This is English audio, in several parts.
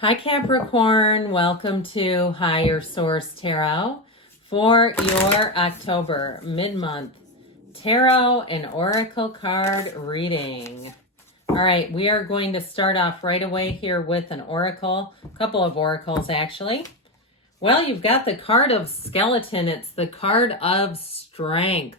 Hi Capricorn, welcome to Higher Source Tarot for your October mid-month tarot and oracle card reading. All right, we are going to start off right away here with an oracle, a couple of oracles actually. Well, you've got the card of skeleton. It's the card of strength.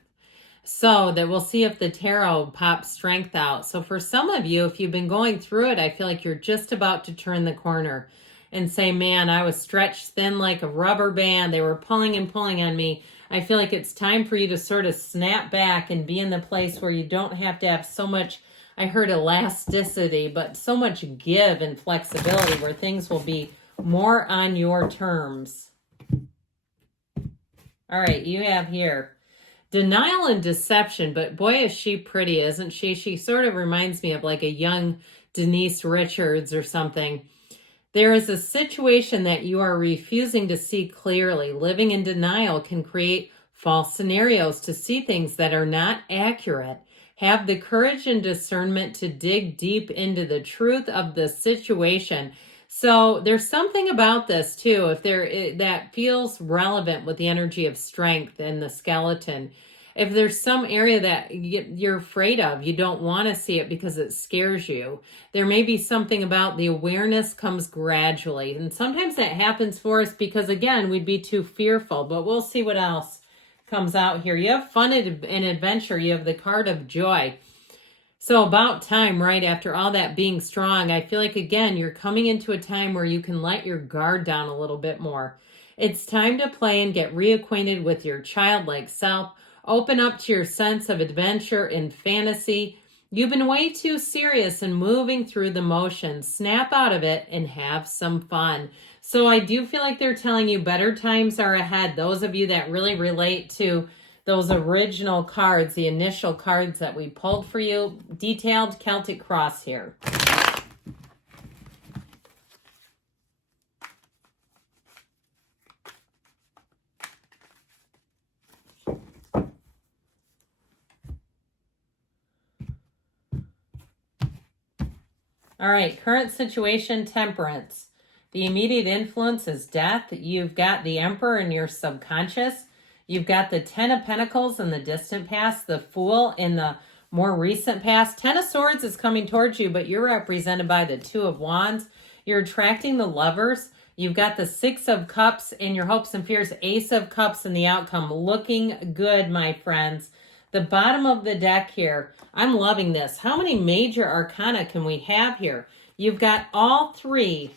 So that we'll see if the tarot pops strength out. So for some of you, if you've been going through it, I feel like you're just about to turn the corner and say, man, I was stretched thin like a rubber band. They were pulling and pulling on me. I feel like it's time for you to sort of snap back and be in the place where you don't have to have so much, I heard elasticity, but so much give and flexibility where things will be more on your terms. All right, you have here denial and deception, but boy, is she pretty, isn't she? She sort of reminds me of like a young Denise Richards or something. There is a situation that you are refusing to see clearly. Living in denial can create false scenarios to see things that are not accurate. Have the courage and discernment to dig deep into the truth of the situation. So there's something about this too, that feels relevant with the energy of strength and the skeleton. If there's some area that you're afraid of, you don't want to see it because it scares you. There may be something about the awareness comes gradually. And sometimes that happens for us because, again, we'd be too fearful. But we'll see what else comes out here. You have fun and adventure. You have the card of joy. So about time, right, after all that being strong, I feel like, again, you're coming into a time where you can let your guard down a little bit more. It's time to play and get reacquainted with your childlike self. Open up to your sense of adventure and fantasy. You've been way too serious and moving through the motions. Snap out of it and have some fun. So I do feel like they're telling you better times are ahead. Those of you that really relate to those original cards, the initial cards that we pulled for you, detailed Celtic cross here. All right, current situation, temperance. The immediate influence is death. You've got the Emperor in your subconscious. You've got the Ten of Pentacles in the distant past, the Fool in the more recent past. Ten of Swords is coming towards you, but you're represented by the Two of Wands. You're attracting the Lovers. You've got the Six of Cups in your hopes and fears, Ace of Cups in the outcome. Looking good, my friends. The bottom of the deck here, I'm loving this. How many major arcana can we have here? You've got all three.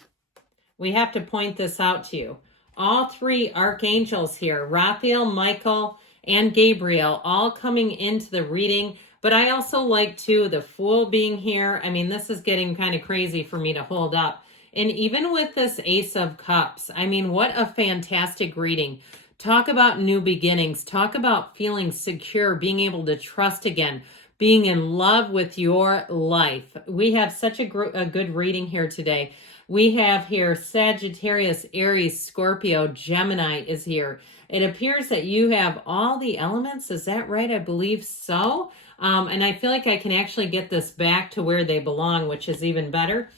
We have to point this out to you. All three archangels here, Raphael, Michael, and Gabriel, all coming into the reading. But I also like, too, the Fool being here. I mean, this is getting kind of crazy for me to hold up. And even with this Ace of Cups, I mean, what a fantastic reading. Talk about new beginnings. Talk about feeling secure, being able to trust again, being in love with your life. We have such a good reading here today. We have here Sagittarius, Aries, Scorpio, Gemini is here. It appears that you have all the elements. Is that right? I believe so. And I feel like I can actually get this back to where they belong, which is even better.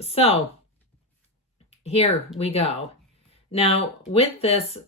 So here we go. Now, with this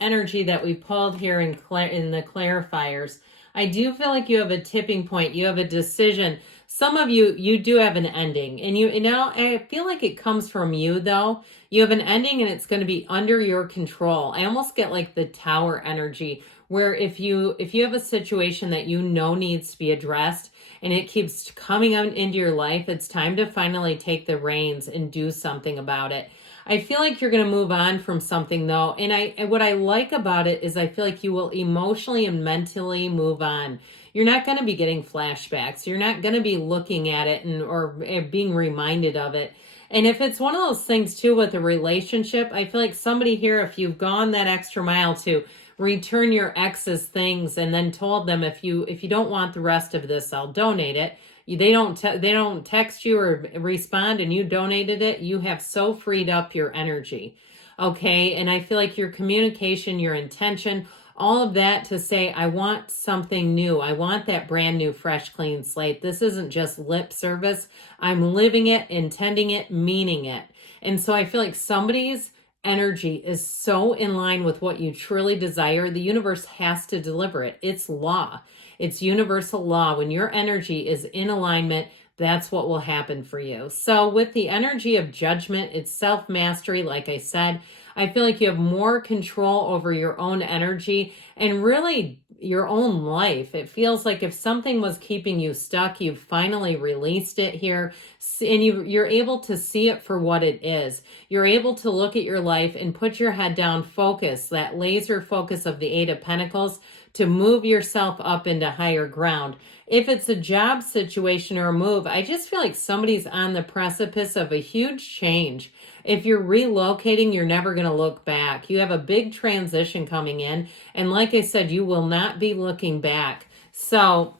energy that we pulled here in the clarifiers, I do feel like you have a tipping point. You have a decision. Some of you do have an ending. And you know, I feel like it comes from you, though. You have an ending and it's going to be under your control. I almost get like the Tower energy, where if you have a situation that you know needs to be addressed and it keeps coming out into your life, it's time to finally take the reins and do something about it. I feel like you're going to move on from something, though. And what I like about it is I feel like you will emotionally and mentally move on. You're not going to be getting flashbacks. You're not going to be looking at it or being reminded of it. And if it's one of those things, too, with a relationship, I feel like somebody here, if you've gone that extra mile to return your ex's things and then told them, if you don't want the rest of this, I'll donate it. They don't text you or respond and you donated it. You have so freed up your energy. Okay. And I feel like your communication, your intention, all of that to say, I want something new. I want that brand new, fresh, clean slate. This isn't just lip service. I'm living it, intending it, meaning it. And so I feel like somebody's energy is so in line with what you truly desire. The universe has to deliver it. It's law. It's universal law. When your energy is in alignment, that's what will happen for you. So with the energy of judgment, it's self-mastery. Like I said, I feel like you have more control over your own energy and really your own life. It feels like if something was keeping you stuck, you've finally released it here, and you're able to see it for what it is. You're able to look at your life and put your head down, focus, that laser focus of the Eight of Pentacles, to move yourself up into higher ground. If it's a job situation or a move, I just feel like somebody's on the precipice of a huge change. If you're relocating, you're never going to look back. You have a big transition coming in. And like I said, you will not be looking back. So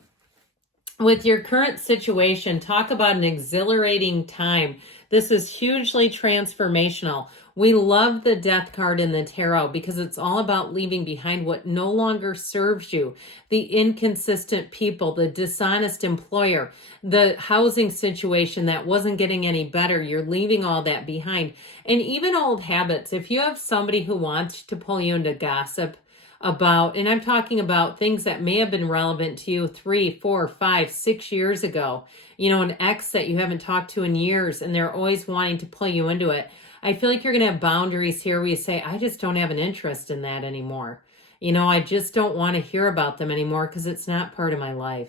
with your current situation, talk about an exhilarating time. This is hugely transformational. We love the Death card in the tarot because it's all about leaving behind what no longer serves you. The inconsistent people, the dishonest employer, the housing situation that wasn't getting any better. You're leaving all that behind. And even old habits. If you have somebody who wants to pull you into gossip about, and I'm talking about things that may have been relevant to you 3, 4, 5, 6 years ago, an ex that you haven't talked to in years, and they're always wanting to pull you into it. I feel like you're going to have boundaries here where you say, I just don't have an interest in that anymore. I just don't want to hear about them anymore because it's not part of my life.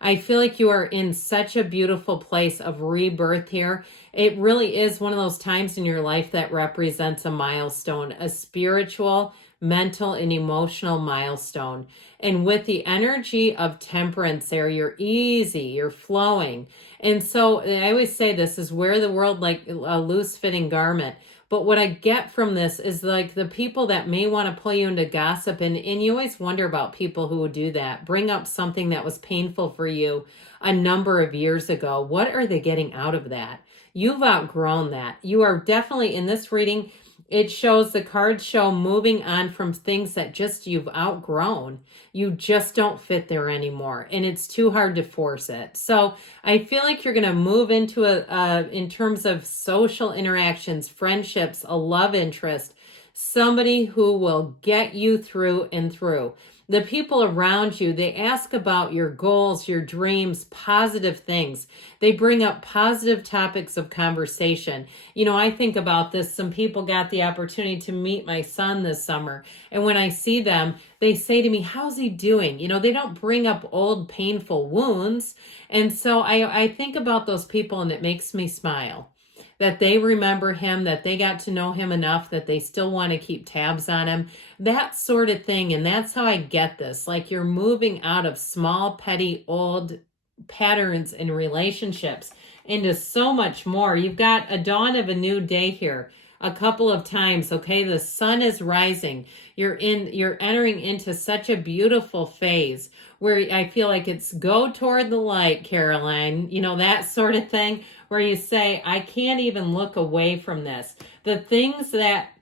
I feel like you are in such a beautiful place of rebirth here. It really is one of those times in your life that represents a milestone, a spiritual, mental, and emotional milestone. And with the energy of temperance there, you're easy, you're flowing. And so I always say this is wear the world like a loose fitting garment. But what I get from this is like the people that may want to pull you into gossip, and you always wonder about people who would do that, bring up something that was painful for you a number of years ago. What are they getting out of that? You've outgrown that. You are definitely in this reading. It shows, the cards show moving on from things that just you've outgrown. You just don't fit there anymore. And it's too hard to force it. So I feel like you're going to move into in terms of social interactions, friendships, a love interest, somebody who will get you through and through. The people around you, they ask about your goals, your dreams, positive things. They bring up positive topics of conversation. I think about this. Some people got the opportunity to meet my son this summer. And when I see them, they say to me, how's he doing? They don't bring up old painful wounds. And so I think about those people and it makes me smile. That they remember him, that they got to know him enough, that they still want to keep tabs on him, that sort of thing. And that's how I get this. Like you're moving out of small, petty, old patterns in relationships into so much more. You've got a dawn of a new day here a couple of times. Okay, the sun is rising. You're entering into such a beautiful phase where I feel like it's go toward the light, Caroline, that sort of thing, where you say, I can't even look away from this. The things that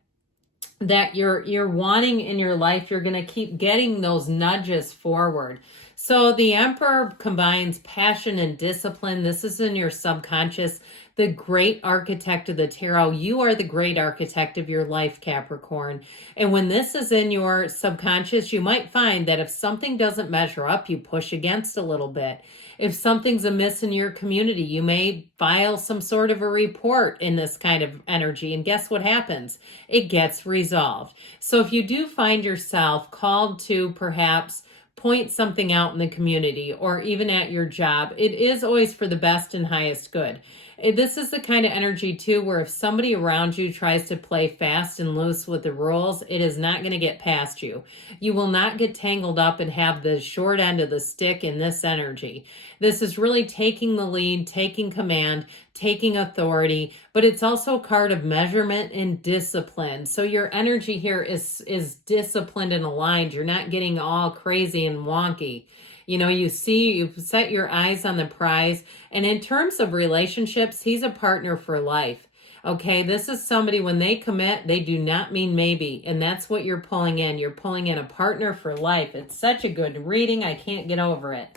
you're wanting in your life, you're going to keep getting those nudges forward. So the Emperor combines passion and discipline. This is in your subconscious. The great architect of the tarot. You are the great architect of your life, Capricorn. And when this is in your subconscious, you might find that if something doesn't measure up, you push against a little bit. If something's amiss in your community, you may file some sort of a report in this kind of energy. And guess what happens? It gets resolved. So if you do find yourself called to perhaps point something out in the community or even at your job, it is always for the best and highest good. This is the kind of energy too where if somebody around you tries to play fast and loose with the rules, it is not going to get past you. You will not get tangled up and have the short end of the stick in this energy. This is really taking the lead, taking command, taking authority, but it's also a card of measurement and discipline. So your energy here is disciplined and aligned. You're not getting all crazy and wonky. You've set your eyes on the prize. And in terms of relationships, he's a partner for life. Okay, this is somebody, when they commit, they do not mean maybe. And that's what you're pulling in. You're pulling in a partner for life. It's such a good reading. I can't get over it.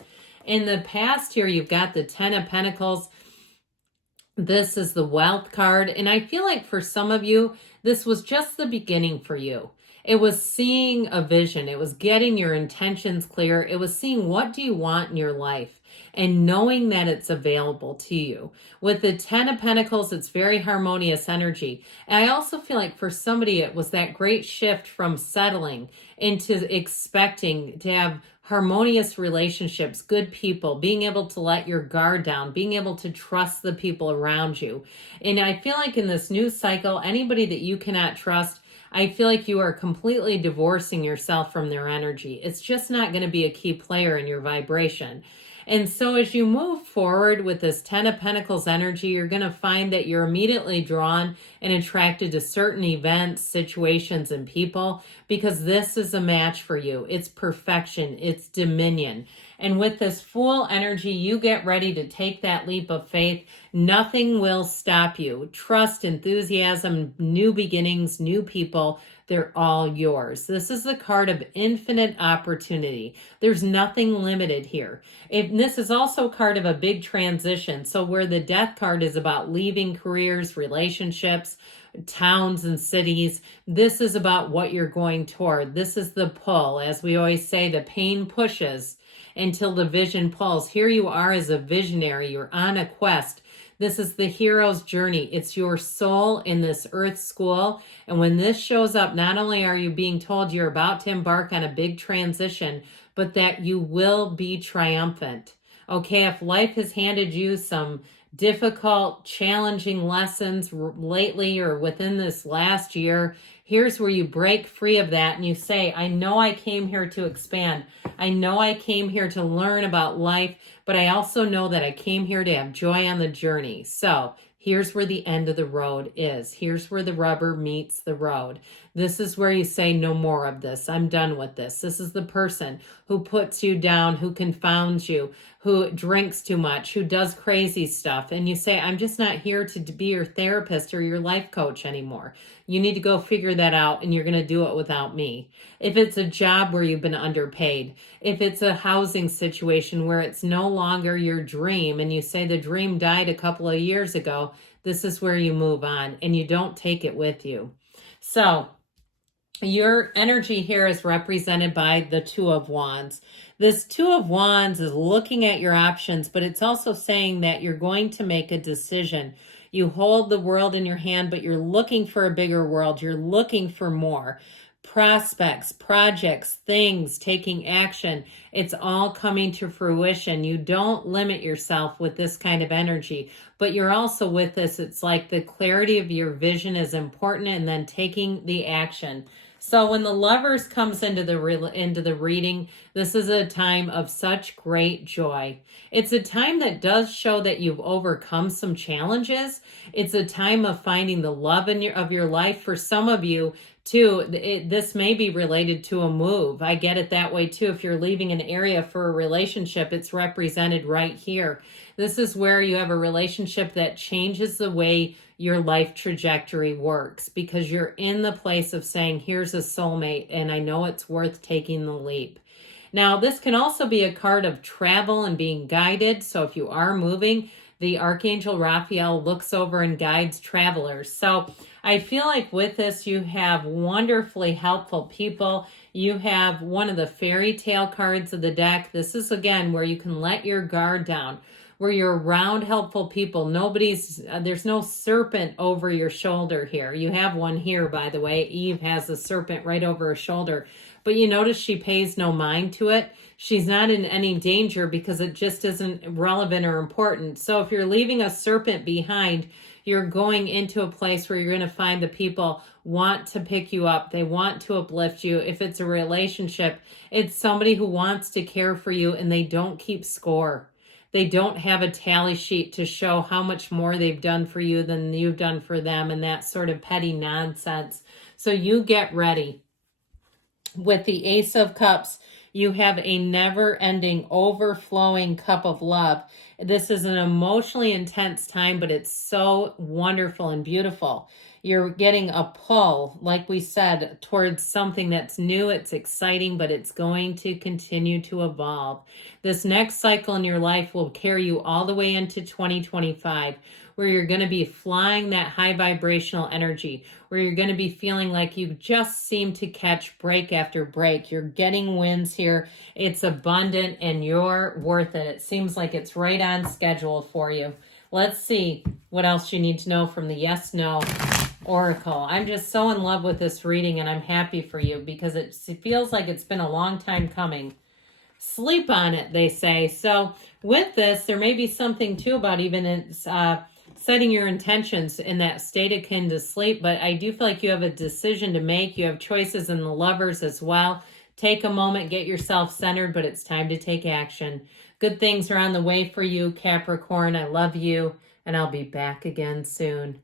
In the past here, you've got the Ten of Pentacles. This is the Wealth card. And I feel like for some of you, this was just the beginning for you. It was seeing a vision. It was getting your intentions clear. It was seeing, what do you want in your life, and knowing that it's available to you. With the Ten of Pentacles, it's very harmonious energy. And I also feel like for somebody, it was that great shift from settling into expecting to have harmonious relationships, good people, being able to let your guard down, being able to trust the people around you. And I feel like in this new cycle, anybody that you cannot trust, I feel like you are completely divorcing yourself from their energy. It's just not going to be a key player in your vibration. And so as you move forward with this Ten of Pentacles energy, you're going to find that you're immediately drawn and attracted to certain events, situations, and people, because this is a match for you. It's perfection. It's dominion. And with this Fool energy, you get ready to take that leap of faith. Nothing will stop you. Trust, enthusiasm, new beginnings, new people, they're all yours. This is the card of infinite opportunity. There's nothing limited here. This is also a card of a big transition. So where the Death card is about leaving careers, relationships, towns and cities, this is about what you're going toward. This is the pull. As we always say, the pain pushes until the vision pulls. Here you are as a visionary. You're on a quest. This is the hero's journey. It's your soul in this earth school. And when this shows up, not only are you being told you're about to embark on a big transition, but that you will be triumphant. Okay, if life has handed you some difficult, challenging lessons lately or within this last year, here's where you break free of that and you say, I know I came here to expand. I know I came here to learn about life, but I also know that I came here to have joy on the journey. So here's where the end of the road is. Here's where the rubber meets the road. This is where you say, no more of this. I'm done with this. This is the person who puts you down, who confounds you, who drinks too much, who does crazy stuff. And you say, I'm just not here to be your therapist or your life coach anymore. You need to go figure that out, and you're going to do it without me. If it's a job where you've been underpaid, if it's a housing situation where it's no longer your dream and you say the dream died a couple of years ago, this is where you move on and you don't take it with you. So your energy here is represented by the Two of Wands. This Two of Wands is looking at your options, but it's also saying that you're going to make a decision. You hold the world in your hand, but you're looking for a bigger world. You're looking for more prospects, projects, things, taking action. It's all coming to fruition. You don't limit yourself with this kind of energy, but you're also with this. It's like the clarity of your vision is important, and then taking the action. So when the Lovers comes into the reading, this is a time of such great joy. It's a time that does show that you've overcome some challenges. It's a time of finding the love of your life. For some of you, too, this may be related to a move. I get it that way, too. If you're leaving an area for a relationship, it's represented right here. This is where you have a relationship that changes the way your life trajectory works, because you're in the place of saying, here's a soulmate, and I know it's worth taking the leap. Now, this can also be a card of travel and being guided. So if you are moving, the Archangel Raphael looks over and guides travelers. So I feel like with this, you have wonderfully helpful people. You have one of the fairy tale cards of the deck. This is, again, where you can let your guard down, where you're around helpful people. There's no serpent over your shoulder here. You have one here, by the way. Eve has a serpent right over her shoulder. But you notice she pays no mind to it. She's not in any danger because it just isn't relevant or important. So if you're leaving a serpent behind, you're going into a place where you're going to find the people want to pick you up. They want to uplift you. If it's a relationship, it's somebody who wants to care for you, and they don't keep score. They don't have a tally sheet to show how much more they've done for you than you've done for them, and that sort of petty nonsense. So you get ready. With the Ace of Cups, you have a never-ending, overflowing cup of love. This is an emotionally intense time, but it's so wonderful and beautiful. You're getting a pull, like we said, towards something that's new. It's exciting, but it's going to continue to evolve. This next cycle in your life will carry you all the way into 2025, where you're going to be flying that high vibrational energy, where you're going to be feeling like you just seem to catch break after break. You're getting wins here. It's abundant and you're worth it. It seems like it's right on schedule for you. Let's see what else you need to know from the yes, no oracle. I'm just so in love with this reading, and I'm happy for you because it feels like it's been a long time coming. Sleep on it, they say. So with this, there may be something too about even setting your intentions in that state akin to sleep, but I do feel like you have a decision to make. You have choices in the lovers as well. Take a moment, get yourself centered, but it's time to take action. Good things are on the way for you, Capricorn. I love you, and I'll be back again soon.